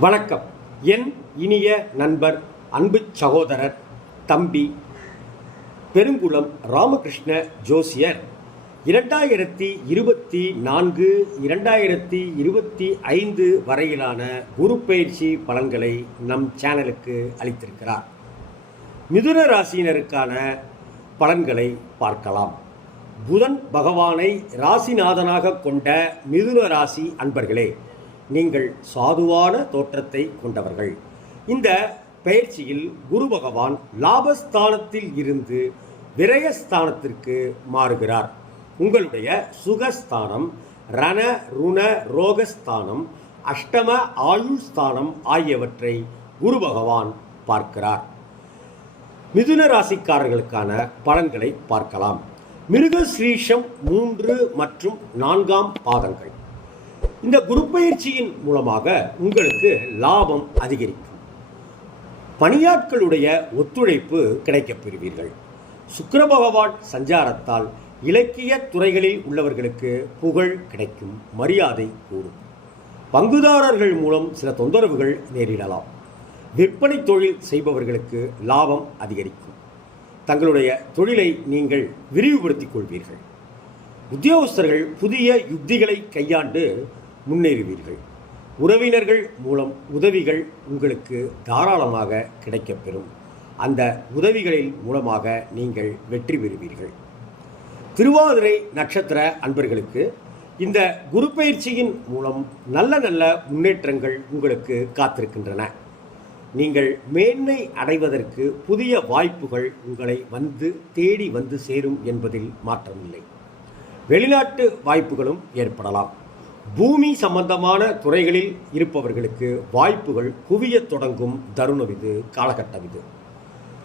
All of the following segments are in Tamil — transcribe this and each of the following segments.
வணக்கம். என் இனிய நண்பர் அன்பு சகோதரர் தம்பி பெருங்குளம் ராமகிருஷ்ண ஜோசியர். இரண்டாயிரத்தி இருபத்தி நான்கு இரண்டாயிரத்தி இருபத்தி ஐந்து வரையிலான குரு பயிற்சி பலன்களை நம் சேனலுக்கு அளித்திருக்கிறார். மிதுன ராசியினருக்கான பலன்களை பார்க்கலாம். புதன் பகவானை ராசிநாதனாக கொண்ட மிதுன ராசி அன்பர்களே நீங்கள் சாதுவான தோற்றத்தை கொண்டவர்கள். இந்த பயிற்சியில் குரு பகவான் லாபஸ்தானத்தில் இருந்து விரயஸ்தானத்திற்கு மாறுகிறார். உங்களுடைய சுகஸ்தானம் ரண ருண ரோகஸ்தானம் அஷ்டம ஆயுஸ்தானம் ஆகியவற்றை குரு பகவான் பார்க்கிறார். மிதுன ராசிக்காரர்களுக்கான பலன்களை பார்க்கலாம். மிருகஸ்ரீஷம் மூன்று மற்றும் நான்காம் பாதங்கள். இந்த குரு பயிற்சியின் மூலமாக உங்களுக்கு லாபம் அதிகரிக்கும். பணியாட்களுடைய ஒத்துழைப்பு கிடைக்கப் பெறுவீர்கள். சுக்கர பகவான் சஞ்சாரத்தால் இலக்கிய துறைகளில் உள்ளவர்களுக்கு புகழ் கிடைக்கும் மரியாதை கூடும். பங்குதாரர்கள் மூலம் சில தொந்தரவுகள் நேரிடலாம். விற்பனை தொழில் செய்பவர்களுக்கு லாபம் அதிகரிக்கும். தங்களுடைய தொழிலை நீங்கள் விரிவுபடுத்திக் கொள்வீர்கள். உத்தியோகஸ்தர்கள் புதிய யுக்திகளை கையாண்டு முன்னேறுவீர்கள். உறவினர்கள் மூலம் உதவிகள் உங்களுக்கு தாராளமாக கிடைக்கப்பெறும். அந்த உதவிகளின் மூலமாக நீங்கள் வெற்றி பெறுவீர்கள். திருவாதிரை நட்சத்திர அன்பர்களுக்கு இந்த குரு பயிற்சியின் மூலம் நல்ல நல்ல முன்னேற்றங்கள் உங்களுக்கு காத்திருக்கின்றன. நீங்கள் மேன்மை அடைவதற்கு புதிய வாய்ப்புகள் உங்களை வந்து தேடி வந்து சேரும் என்பதில் மாற்றமில்லை. வெளிநாட்டு வாய்ப்புகளும் ஏற்படலாம். பூமி சம்பந்தமான துறைகளில் இருப்பவர்களுக்கு வாய்ப்புகள் குவியத் தொடங்கும் தருணம் இது காலகட்டம் இது.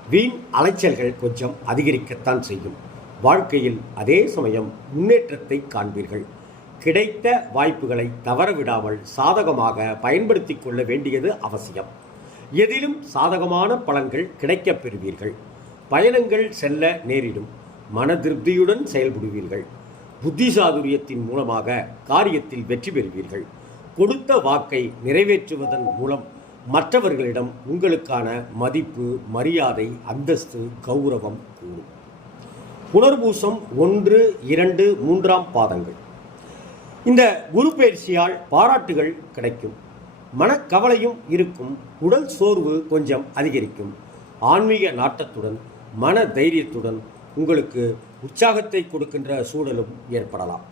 வீண் அலைச்சல்கள் கொஞ்சம் அதிகரிக்கத்தான் செய்யும். வாழ்க்கையில் அதே சமயம் முன்னேற்றத்தை காண்பீர்கள். கிடைத்த வாய்ப்புகளை தவறவிடாமல் சாதகமாக பயன்படுத்திக் கொள்ள வேண்டியது அவசியம். எதிலும் சாதகமான பலன்கள் கிடைக்கப் பெறுவீர்கள். பயணங்கள் செல்ல நேரிடும். மன திருப்தியுடன் செயல்படுவீர்கள். புத்தி சாதுரியத்தின் மூலமாக காரியத்தில் வெற்றி பெறுவீர்கள். கொடுத்த வாக்கை நிறைவேற்றுவதன் மூலம் மற்றவர்களிடம் உங்களுக்கான மதிப்பு மரியாதை அந்தஸ்து கௌரவம் கூடும். புனர்பூசம் ஒன்று இரண்டு மூன்றாம் பாதங்கள். இந்த குரு பயிற்சியால் பாராட்டுகள் கிடைக்கும். மனக்கவலையும் இருக்கும். உடல் சோர்வு கொஞ்சம் அதிகரிக்கும். ஆன்மீக நாட்டத்துடன் மன தைரியத்துடன் உங்களுக்கு உற்சாகத்தை கொடுக்கின்ற சூழலும் ஏற்படலாம்.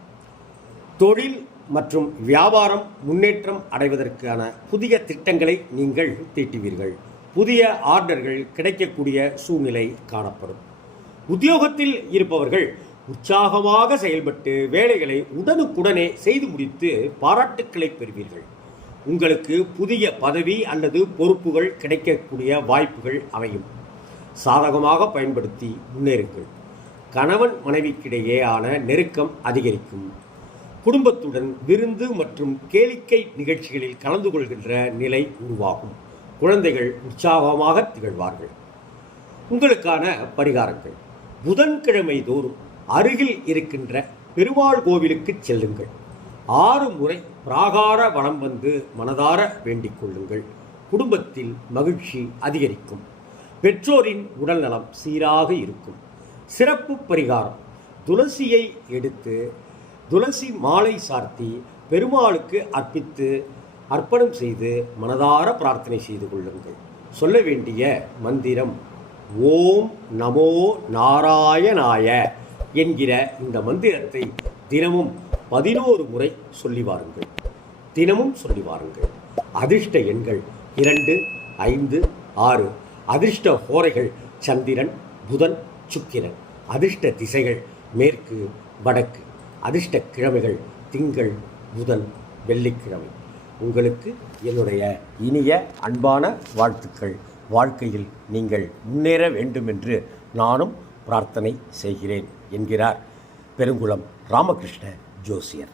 தொழில் மற்றும் வியாபாரம் முன்னேற்றம் அடைவதற்கான புதிய திட்டங்களை நீங்கள் தீட்டுவீர்கள். புதிய ஆர்டர்கள் கிடைக்கக்கூடிய சூழ்நிலை காணப்படும். உத்தியோகத்தில் இருப்பவர்கள் உற்சாகமாக செயல்பட்டு வேலைகளை உடனுக்குடனே செய்து முடித்து பாராட்டுக்களை பெறுவீர்கள். உங்களுக்கு புதிய பதவி அல்லது பொறுப்புகள் கிடைக்கக்கூடிய வாய்ப்புகள் அமையும். சாதகமாக பயன்படுத்தி முன்னேறுங்கள். கணவன் மனைவிக்கிடையேயான நெருக்கம் அதிகரிக்கும். குடும்பத்துடன் விருந்து மற்றும் கேளிக்கை நிகழ்ச்சிகளில் கலந்து கொள்கின்ற நிலை உருவாகும். குழந்தைகள் உற்சாகமாக திகழ்வார்கள். உங்களுக்கான பரிகாரங்கள். புதன்கிழமை தோறும் அருகில் இருக்கின்ற பெருமாள் கோவிலுக்கு செல்லுங்கள். ஆறு முறை பிராகார வனம் வந்து மனதார வேண்டிக் கொள்ளுங்கள். குடும்பத்தில் மகிழ்ச்சி அதிகரிக்கும். பெற்றோரின் உடல்நலம் சீராக இருக்கும். சிறப்பு பரிகாரம். துளசியை எடுத்து துளசி மாலை சார்த்தி பெருமாளுக்கு அர்ப்பித்து அர்ப்பணம் செய்து மனதார பிரார்த்தனை செய்து கொள்ளுங்கள். சொல்ல வேண்டிய மந்திரம் ஓம் நமோ நாராயணாய என்கிற இந்த மந்திரத்தை தினமும் பதினோரு முறை சொல்லி வாருங்கள். தினமும் சொல்லி வாருங்கள். அதிர்ஷ்ட எண்கள் இரண்டு ஐந்து ஆறு. அதிர்ஷ்ட ஹோரைகள் சந்திரன் புதன் சுக்கிரன். அதிர்ஷ்ட திசைகள் மேற்கு வடக்கு. அதிர்ஷ்ட கிழமைகள் திங்கள் புதன் வெள்ளிக்கிழமை. உங்களுக்கு என்னுடைய இனிய அன்பான வாழ்த்துக்கள். வாழ்க்கையில் நீங்கள் முன்னேற வேண்டும் என்று நானும் பிரார்த்தனை செய்கிறேன் என்கிறார் பெருங்குளம் ராமகிருஷ்ண ஜோசியர்.